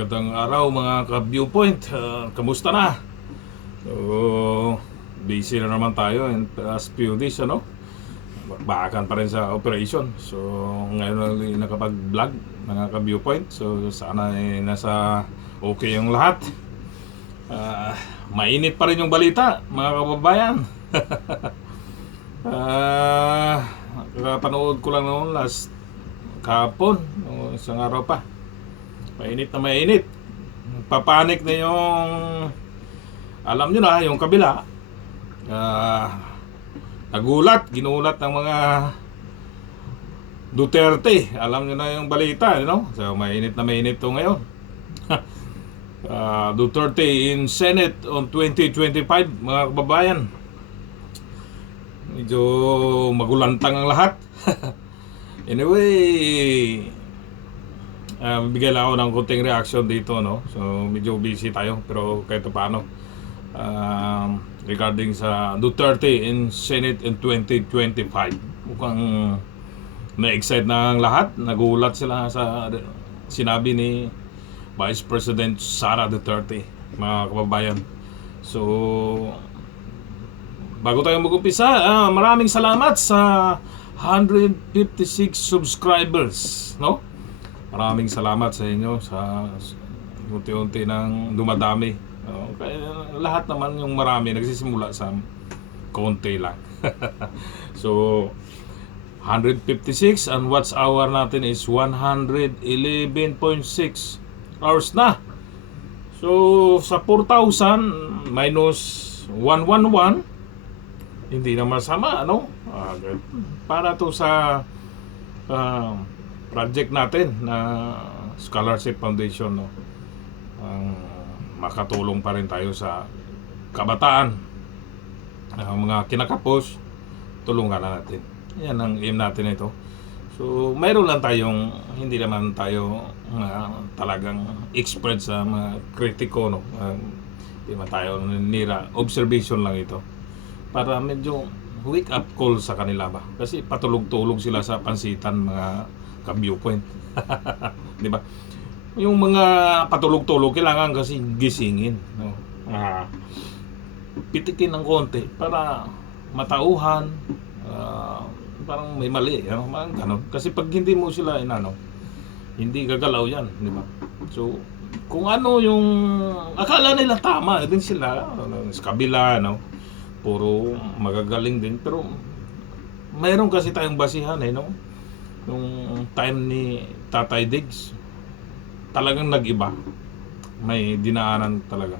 Magandang araw mga ka-viewpoint. Kamusta na? So, busy na naman tayo in past few days, ano? Bakan pa rin sa operation. So, ngayon lang nakapag-vlog mga ka-viewpoint. So, sana nasa okay yung lahat. Mainit pa rin yung balita, mga kababayan. Kapanood ko lang noon last kahapon, isang araw pa. Mainit na mainit. Papanik na yung, alam nyo na, yung kabila. Ginulat ng mga Duterte. Alam nyo na yung balita, no? So, mainit na mainit to ngayon. Duterte in Senate on 2025, mga kababayan. Medyo magulantang ang lahat. Anyway, bigay lang ako ng konting reaction dito, no? So medyo busy tayo, pero kahit paano, regarding sa Duterte in Senate in 2025, mukhang na-excite na ang lahat. Nagulat sila sa sinabi ni Vice President Sara Duterte, mga kababayan. So bago tayo mag-umpisa, maraming salamat sa 156 subscribers, no? Maraming salamat sa inyo sa unti-unti nang dumadami. Kaya lahat naman yung marami nagsisimula sa konti lang. So 156 and watch hour natin is 111.6 hours na. So sa 4,000 minus 111, hindi na masama, ano? Para to sa project natin na Scholarship Foundation, no? Makatulong pa rin tayo sa kabataan, mga kinakapos, tulungan na natin. Yan ang aim natin ito. So mayroon lang tayong, hindi naman tayo talagang expert sa mga kritiko, no? Hindi naman tayo nira, observation lang ito para medyo wake up call sa kanila ba, kasi patulog-tulog sila sa pansitan, mga ka-viewpoint. Di ba? Yung mga patulog-tulog kailangan kasi gisingin, no? Pitikin ng konti para matauhan, parang may mali, no? Ganun. Kasi pag hindi mo sila hindi gagalaw yan, di ba? So kung ano yung akala nila tama, din sila sa kabila, no? Puro magagaling din, pero mayroon kasi tayong basihan, no? Nung time ni Tatay Diggs, talagang nag-iba. May dinaanan talaga.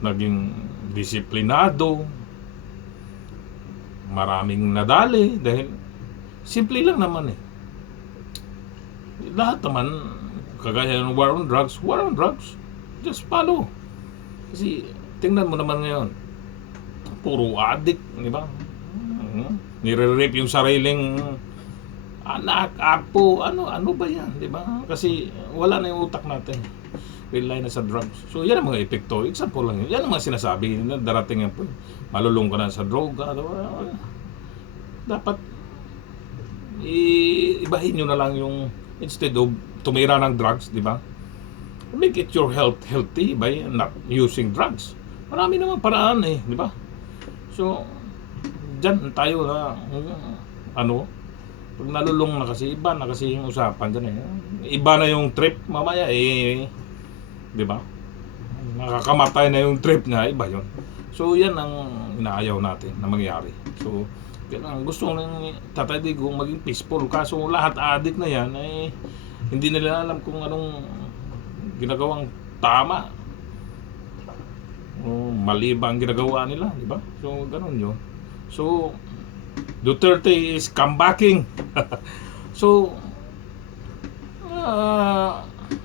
Naging disiplinado, maraming nadali dahil simple lang naman eh. Lahat naman, kagaya ng war on drugs, just follow. Kasi tingnan mo naman ngayon, puro addict, di ba? Nire-rape yung sariling anak, apo, ano ba yan, di ba? Kasi wala na yung utak natin, rely na sa drugs. So yan ang mga epekto, example lang yun. Yan ang mga sinasabi na darating yan po, malulung ka na sa droga. Dapat ibahin nyo na lang yung, instead of tumira ng drugs, di ba? Make it your health healthy by not using drugs. Marami naman paraan eh, di ba? So dyan tayo na pag nalulung na kasi, iba na kasi yung usapan dyan eh. Iba na yung trip mamaya eh, di ba? Nakakamatay na yung trip niya, iba yun. So yan ang inaayaw natin na mangyari. So yan ang gusto ng Tatay Digong, maging peaceful. Kaso lahat addict na yan eh, hindi nila alam kung anong ginagawang tama o mali ba ang ginagawa nila, di ba? So ganun yun. So Duterte is comebacking. So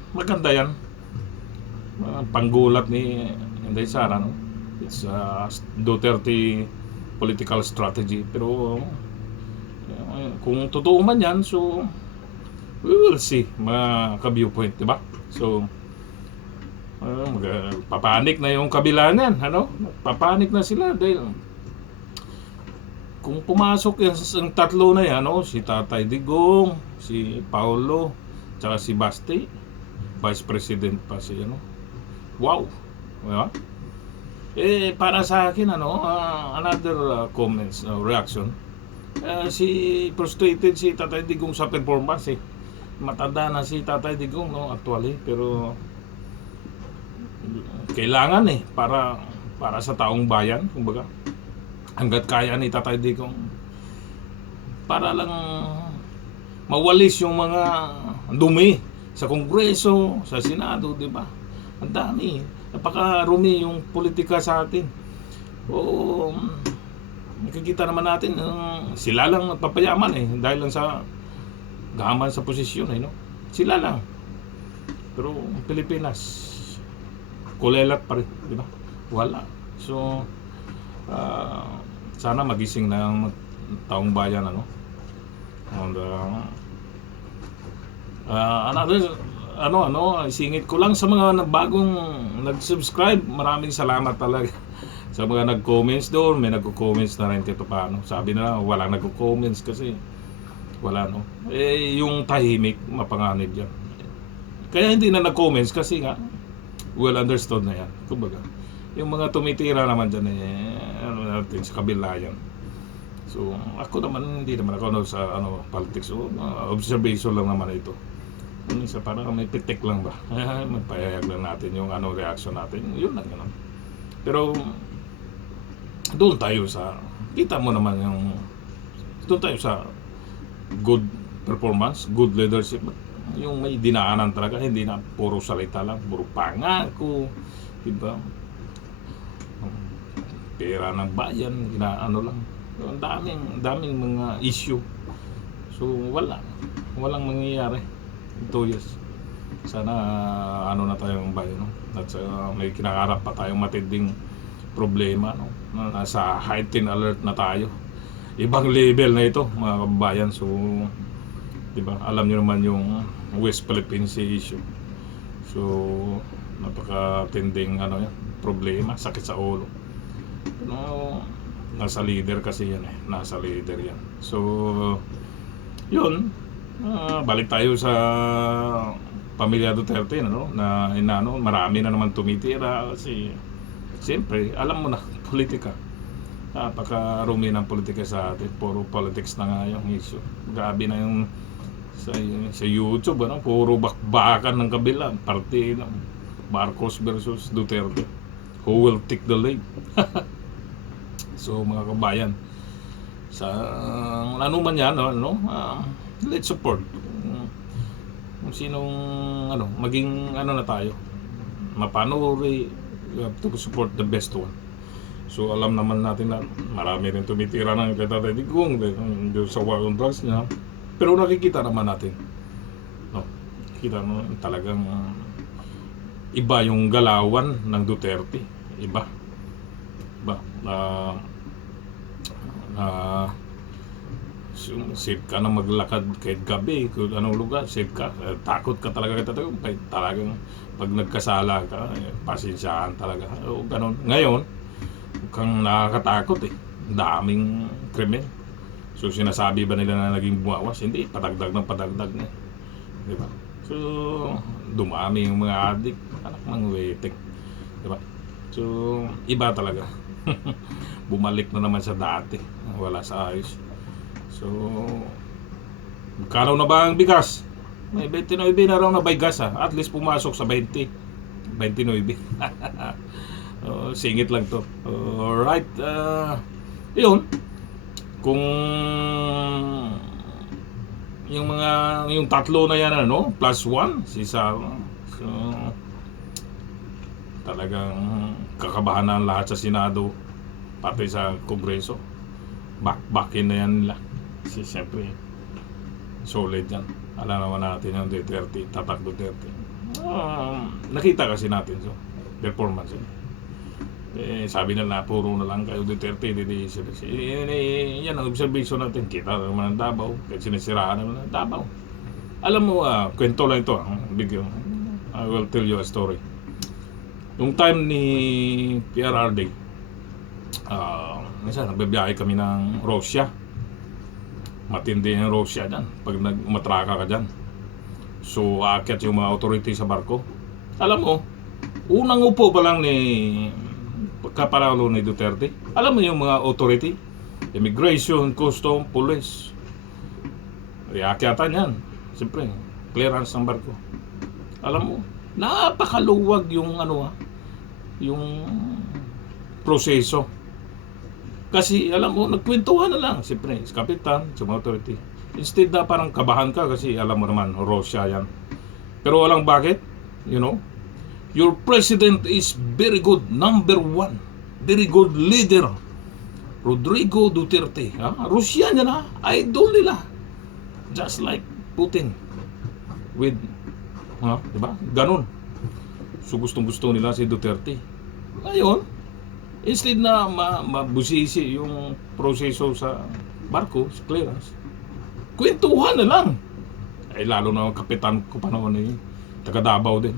maganda yan, panggulat ni Inday Sara, no? It's Duterte political strategy. Pero kung totoo man yan, so we will see, mga ka-viewpoint, di ba? So papanik na yung kabila niyan, papanik na sila dahil kung pumasok yung tatlo na yan, si Tatay Digong, si Paulo, tsaka si Basti, Vice President pa si ano. Wow. Diba? Para sa akin another comments, reaction. Si frustrated si Tatay Digong sa performance Matanda na si Tatay Digong actually, pero kailangan para sa taong bayan, kumbaga. Hangga't kaya ni Tatay Digong para lang mawalis yung mga dumi sa Kongreso, sa Senado, di ba? Ang dami, napakarumi yung politika sa atin. Nakikita naman natin sila lang nagpapayaman dahil lang sa gaman sa posisyon no? Sila lang. Pero Pilipinas kulelat pa rin, di ba? Wala. So sana magising na ang taong bayan And isingit ko lang sa mga bagong nag-subscribe, maraming salamat talaga. Sa mga nag-comments doon, may nagko-comments na rin kito paano. Sabi na walang nagko-comments kasi wala yung tahimik mapanganib yan. Kaya hindi na nag-comments kasi nga well understood na yan. Kumbaga, yung mga tumitira naman dyan natin sa kabila yan. So ako naman hindi naman ako sa politics. Observation lang naman ito. Isa parang may pitik lang ba? Magpahayag lang natin yung reaction natin. Yun lang yun. Pero doon tayo sa kita mo naman doon tayo sa good performance, good leadership, yung may dinaanan talaga, hindi na puro salita lang, puro pangako, diba? Pera ng bayan, lang. Ang daming mga issue. So walang mangyayari in 2 years. Sana na tayong bayan at may kinakarap pa tayong matinding problema nasa heightened alert na tayo. Ibang level na ito mga kababayan. So diba, alam niyo naman yung West Philippine Sea issue. So napakatinding problema, sakit sa ulo. Nasa leader kasi yan nasa leader yan. So yun, balik tayo sa pamilya Duterte na marami na naman tumitira kasi siyempre alam mo na politika, napakarumi ng politika sa atin, puro politics na nga yung issue. Grabe na yung sa YouTube puro bakbakan ng kabila partido, Marcos versus Duterte, who will take the lead. So mga kabayan, sa man yan let's support kung sinong maging na tayo mapanuri. You have to support the best one. So alam naman natin na marami rin tumitira ng Tatay Digong sa war on drugs niya. Pero nakikita naman natin kita mo talagang iba yung galawan ng Duterte. Iba safe ka na maglakad kahit gabi kung anong lugar, safe ka. Takot ka talaga talagang pag nagkasala ka, pasensyahan talaga ganun. Ngayon kang nakakatakot daming krimen. So sinasabi ba nila na naging bumawas? Hindi, padagdag na diba? So dumami yung mga adik, anak ng wetek, diba? So iba talaga. Bumalik na naman sa dati, wala sa ayos. So magkano na ba ang bigas? May 29 na raw na bigas at least pumasok sa 29. Singit lang to. Alright, yun. Kung yung tatlo na yan +1 si Sara, so talagang kakabahan na lahat sa Senado pati sa Kongreso. Back-backin na yan nila. Siyempre solid yan. Alam naman natin yung Duterte, tatak Duterte. Nakita kasi natin performance sabi nila puro na lang kayo Duterte, yan ang observation natin. Kita naman ang Davao, kahit sinisiraan naman ang Davao. Alam mo, kwento lang ito, I will tell you a story. Nung time ni PRRD, minsan nagbibiyahe kami ng Russia. Matindi yung Russia dyan pag matraka ka dyan. So aakyat yung mga authority sa barko. Alam mo, unang upo pa lang ni kapanalo ni Duterte, alam mo yung mga authority, immigration, custom, police, iakyatan yan. Siyempre, clearance ng barko. Alam mo, napakaluwag yung yung proseso. Kasi alam mo, nagkwentuhan na lang, siyempre, sa kapitan, sa mga authority. Instead na parang kabahan ka kasi alam mo naman, Russia yan. Pero walang bakit, you know, your president is very good, number one, very good leader. Rodrigo Duterte, Russia niya na, idol nila. Just like Putin. With, diba? Ganon. So gustong-gusto nila si Duterte. Ngayon, instead na mabusisi yung proseso sa barko, sa clearance, kwentuhan na lang. Ay lalo na ang kapitan ko pa noon taga Davao din.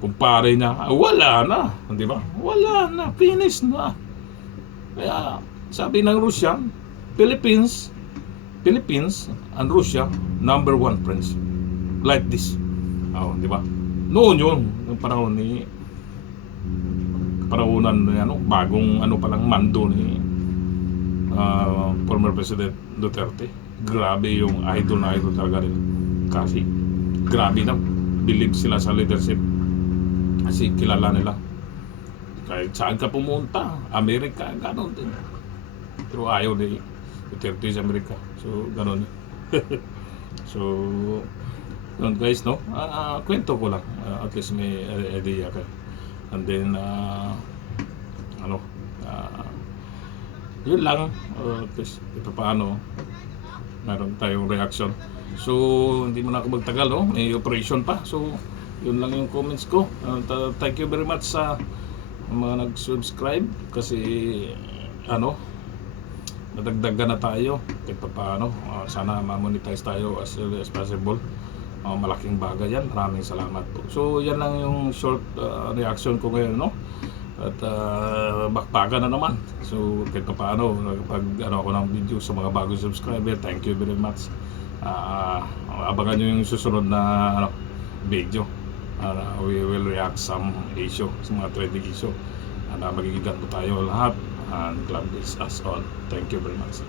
Kumpare niya, wala na, di ba? Wala na, finish na. Kaya sabi ng Russia, Philippines and Russia, number one friends. Like this. Di ba? Noon yun, yung panahon ni parahunan bagong palang mando ni former President Duterte. Grabe yung idol na idol talaga nila. Kasi grabe na, believe sila sa leadership. Kasi kilala nila. Kahit saan ka pumunta, Amerika, gano'n din. Pero ayaw ni Duterte sa Amerika. So, gano'n. So, yun guys, no? Kwento ko lang. At least may idea kayo. And then, yun lang. At least, ito paano, meron tayong reaction. So, hindi mo na ako magtagal, no? May operation pa. So, yun lang yung comments ko. Thank you very much sa mga nag-subscribe. Kasi, nadagdagan na tayo. Kahit pa paano, sana ma-monetize tayo as early as possible. Malaking bagay yan. Maraming salamat po. So yan lang yung short reaction ko ngayon, no? At bakbakan na naman. So kahit pa paano, pag ako ng video sa mga bagong subscriber, thank you very much. Abangan nyo yung susunod na video. We will react some issue, sa mga trending issue. Magigigan po tayo lahat. And God bless us all. Thank you very much.